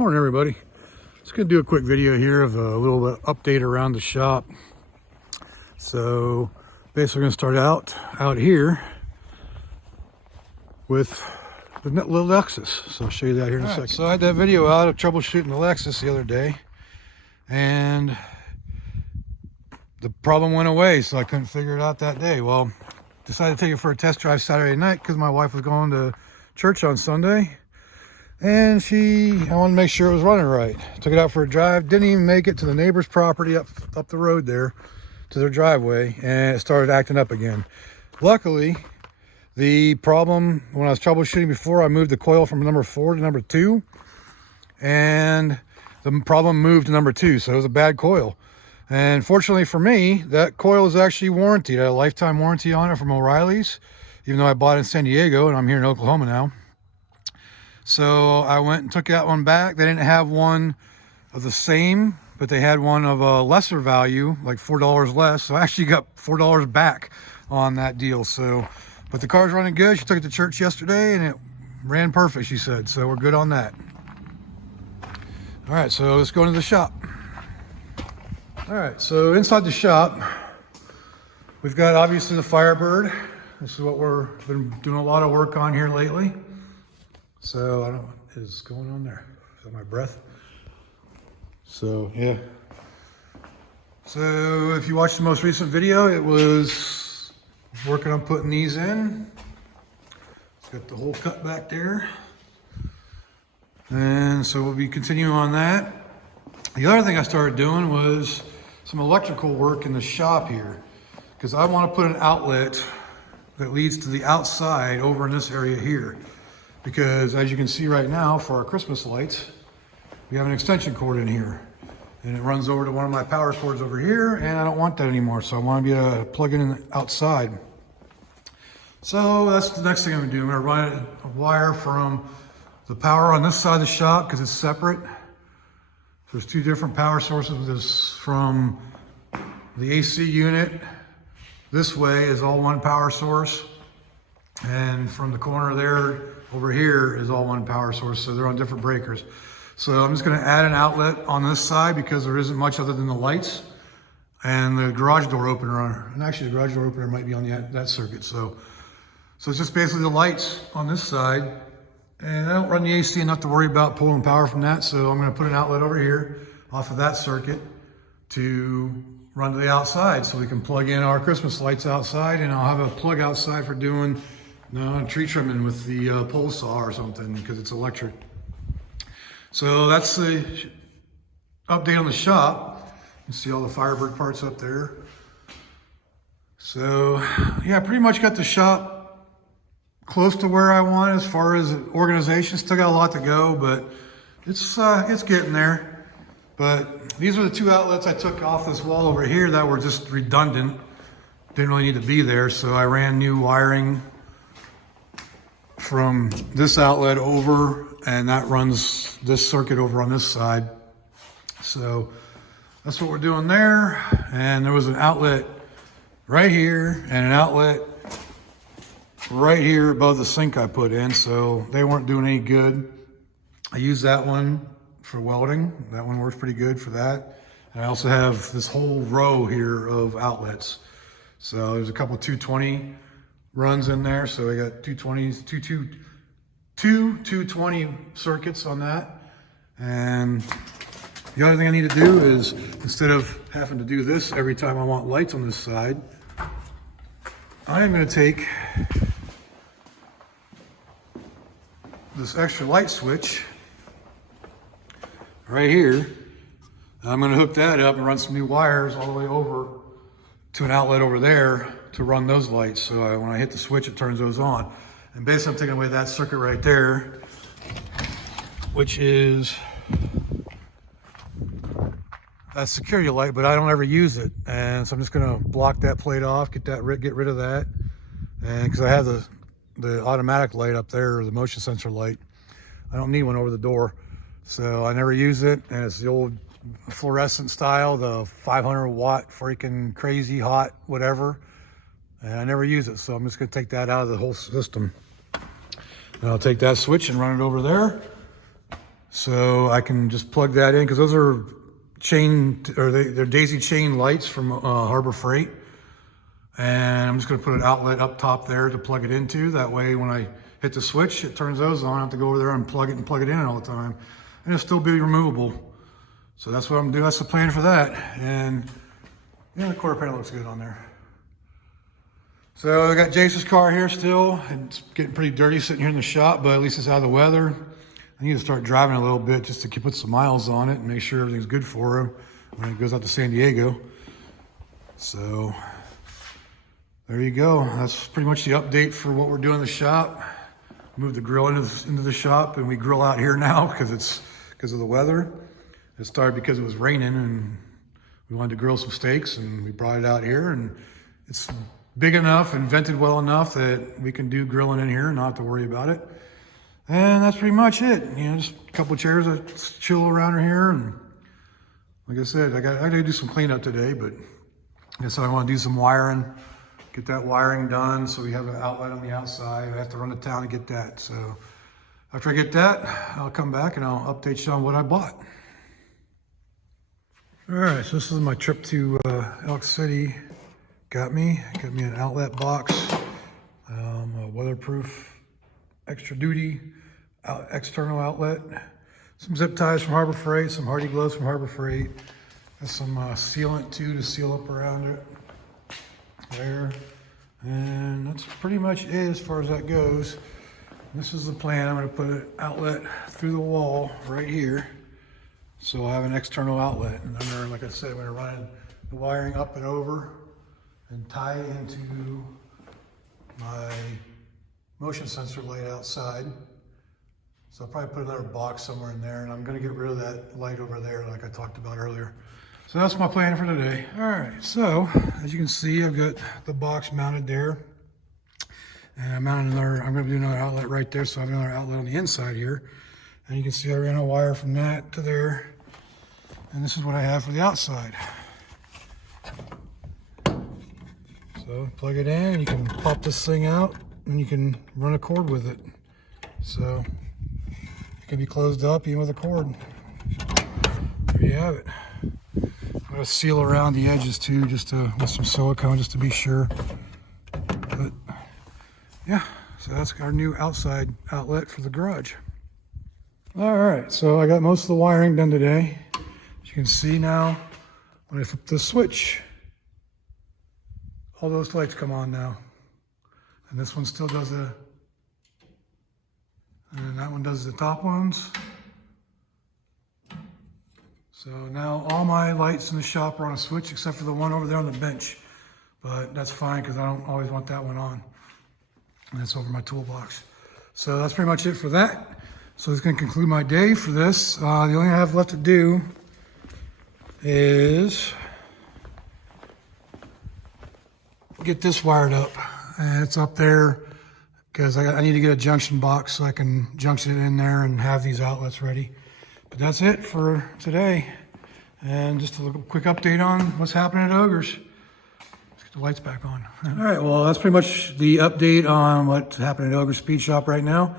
Morning, everybody. Just gonna do a quick video here of a little bit update around the shop. So basically gonna start out here with the little Lexus. So I'll show you that here in a second. So I had that video out of troubleshooting the Lexus the other day, and the problem went away, so I couldn't figure it out that day. Well, decided to take it for a test drive Saturday night because my wife was going to church on Sunday. And I wanted to make sure it was running right. Took it out for a drive, didn't even make it to the neighbor's property up the road there to their driveway, and it started acting up again. Luckily, the problem, when I was troubleshooting before, I moved the coil from number 4 to number 2, and the problem moved to number 2, so it was a bad coil. And fortunately for me, that coil is actually warranted. I had a lifetime warranty on it from O'Reilly's, even though I bought it in San Diego and I'm here in Oklahoma now. So I went and took that one back. They didn't have one of the same, but they had one of a lesser value, like $4 less. So I actually got $4 back on that deal. So, but the car's running good. She took it to church yesterday and it ran perfect, she said. So we're good on that. All right, so let's go into the shop. All right, so inside the shop, we've got obviously the Firebird. This is what we've been doing a lot of work on here lately. So I don't know what is going on there. Is that my breath? So yeah. So if you watched the most recent video, it was working on putting these in. It's got the whole cut back there. And so we'll be continuing on that. The other thing I started doing was some electrical work in the shop here, because I want to put an outlet that leads to the outside over in this area here. Because as you can see right now, for our Christmas lights, we have an extension cord in here, and it runs over to one of my power cords over here, and I don't want that anymore, so I want to be able to plug it in outside. So that's the next thing I'm gonna do. I'm gonna run a wire from the power on this side of the shop, because it's separate. There's two different power sources. This from the AC unit this way is all one power source, and from the corner there over here is all one power source, so they're on different breakers. So I'm just gonna add an outlet on this side because there isn't much other than the lights and the garage door opener. And actually the garage door opener might be on that circuit. So it's just basically the lights on this side. And I don't run the AC enough to worry about pulling power from that. So I'm gonna put an outlet over here off of that circuit to run to the outside so we can plug in our Christmas lights outside, and I'll have a plug outside for doing tree trimming with the pole saw or something, because it's electric. So that's the update on the shop. You can see all the Firebird parts up there. So yeah, pretty much got the shop close to where I want as far as organization. Still got a lot to go, but it's getting there. But these are the two outlets I took off this wall over here that were just redundant. Didn't really need to be there, so I ran new wiring from this outlet over, and that runs this circuit over on this side. So that's what we're doing there. And there was an outlet right here and an outlet right here above the sink I put in, so they weren't doing any good. I used that one for welding. That one works pretty good for that. And I also have this whole row here of outlets. So there's a couple 220 runs in there, so I got 220s, two 220 circuits on that. And the other thing I need to do is, instead of having to do this every time I want lights on this side, I am going to take this extra light switch right here. I'm going to hook that up and run some new wires all the way over to an outlet over there to run those lights. So when I hit the switch, it turns those on. And basically I'm taking away that circuit right there, which is a security light, but I don't ever use it. And so I'm just gonna block that plate off, get rid of that. And because I have the automatic light up there, or the motion sensor light, I don't need one over the door. So I never use it. And it's the old fluorescent style, the 500 watt freaking crazy hot whatever, and I never use it, so I'm just going to take that out of the whole system. And I'll take that switch and run it over there, So I can just plug that in because those are they're daisy chain lights from Harbor Freight. And I'm just gonna put an outlet up top there to plug it into. That way when I hit the switch, it turns those on. I don't have to go over there and plug it in all the time. And it'll still be removable. So that's what I'm gonna do. That's the plan for that. And yeah, the quarter panel looks good on there. So I got Jace's car here still. It's getting pretty dirty sitting here in the shop, but at least it's out of the weather. I need to start driving a little bit just to put some miles on it and make sure everything's good for him when it goes out to San Diego. So there you go. That's pretty much the update for what we're doing in the shop. Moved the grill into the shop, and we grill out here now because of the weather. It started because it was raining and we wanted to grill some steaks, and we brought it out here, and it's big enough and vented well enough that we can do grilling in here and not have to worry about it. And that's pretty much it. You know, just a couple of chairs to chill around here. And like I said, I got to do some cleanup today, but I guess I want to do some wiring, get that wiring done so we have an outlet on the outside. I have to run to town to get that. So after I get that, I'll come back and I'll update you on what I bought. All right, so this is my trip to Elk City. Got me an outlet box, a weatherproof extra duty external outlet, some zip ties from Harbor Freight, some Hardy gloves from Harbor Freight, and some sealant too to seal up around it there. And that's pretty much it as far as that goes. This is the plan. I'm going to put an outlet through the wall right here, so I'll have an external outlet. And then, like I said, I'm going to run the wiring up and over and tie it into my motion sensor light outside. So I'll probably put another box somewhere in there, and I'm gonna get rid of that light over there like I talked about earlier. So that's my plan for today. All right, so as you can see, I've got the box mounted there. And I'm gonna do another outlet right there, so I have another outlet on the inside here. And you can see I ran a wire from that to there. And this is what I have for the outside. So plug it in, and you can pop this thing out, and you can run a cord with it. So it can be closed up even with a cord. There you have it. I'm gonna seal around the edges too, just with some silicone, just to be sure. But yeah, so that's our new outside outlet for the garage. All right, so I got most of the wiring done today. As you can see now, when I flip the switch, all those lights come on now. And this one still does and that one does the top ones. So now all my lights in the shop are on a switch except for the one over there on the bench. But that's fine because I don't always want that one on. And that's over my toolbox. So that's pretty much it for that. So it's going to conclude my day for this. The only thing I have left to do is get this wired up. And it's up there because I need to get a junction box so I can junction it in there and have these outlets ready. But that's it for today. And just a little quick update on what's happening at Ogres. Let's get the lights back on. All right, well, that's pretty much the update on what's happening at Ogres Speed Shop right now.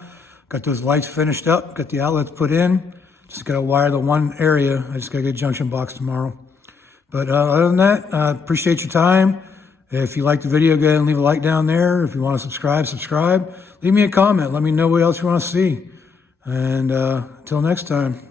Got those lights finished up, got the outlets put in. Just got to wire the one area. I just got to get a junction box tomorrow. But other than that, appreciate your time. If you like the video, go ahead and leave a like down there. If you want to subscribe. Leave me a comment. Let me know what else you want to see. And until next time.